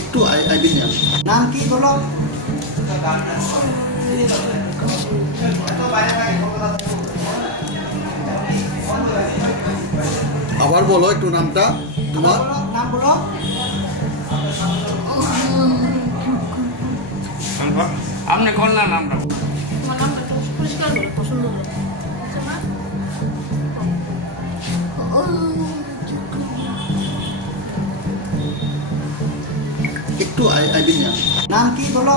একটু আইডিয়া নেন। নাম কি বলো? আবার বলো একটু নামটা তোমার। নাম বলো। আপনি কোন নামটা? তোমার নামটা একটু পরিষ্কার করে পছন্দ হলো। আচ্ছা মা, একটু আইডিয়া নেন। নাম কি বলো?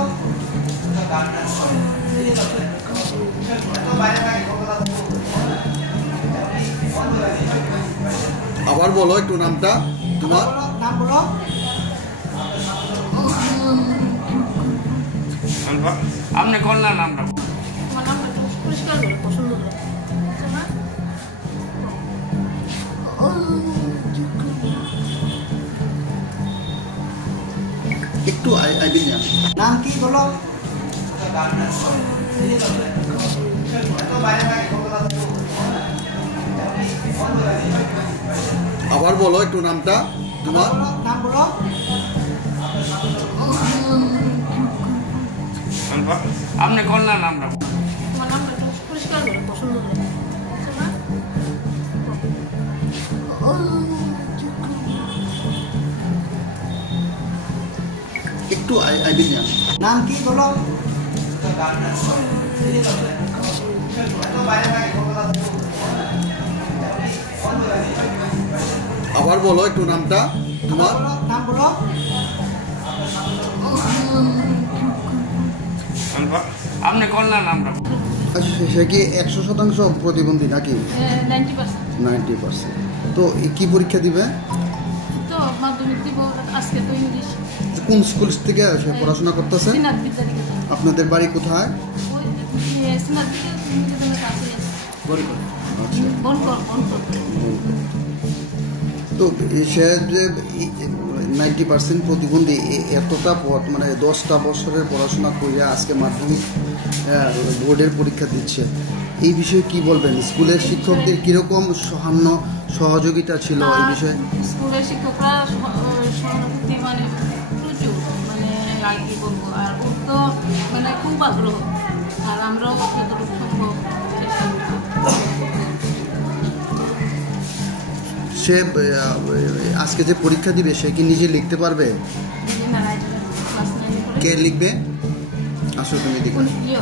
আবার বলো একটু নামটা তোমার। নাম বলো। আপনি কোন নামটা? তোমার নামটা একটু পরিষ্কার করে পছন্দ হলো। আচ্ছা মা, একটু আইডিয়া নেন। নাম কি বলো? আবার বলো একটু নামটা তোমার। নাম বলো। আপনি কোন নামটা? তোমার নামটা একটু পরিষ্কার করে পছন্দ হলো। আচ্ছা মা, একটু আইডিয়া নেন। নাম কি বলো? আবার বলো একটু নামটা তোমার। নাম বলো। আপনি কোন নামটা? সে কি 100% প্রতিবন্ধী নাকি? 90%। 90%। তো কি পরীক্ষা দিবে? তো মাধ্যমিক দিব আজকে, তো ইংলিশ। কোন স্কুল থেকে সে পড়াশোনা করতেছে? সিনাত বিদ্যালয়। আপনাদের বাড়ি কোথায়? ওই সিনাত বিদ্যালয়ের কাছে। আচ্ছা। বনকর। তো সে যে 90% প্রতিবন্ধী, এতটা পথ মানে 10টা বছরের পড়াশোনা করে আজকে মাধ্যমিক বোর্ডের পরীক্ষা দিচ্ছে, এই বিষয়ে কি বলবেন? স্কুলের শিক্ষকদের কীরকম সহযোগিতা ছিল এই বিষয়ে? স্কুলের শিক্ষকরা সহানুভূতি মানে প্রচুর, মানে আর কি বলবো, আর ওর তো মানে খুব আগ্রহ, আর আমরাও যতটুকু সম্ভব চেষ্টা করতাম। সে আজকে যে পরীক্ষা দিবে সে কি নিজে লিখতে পারবে? ক্লাস 9 কে লিখবে? আসো তুমি দিকে। ইয়ে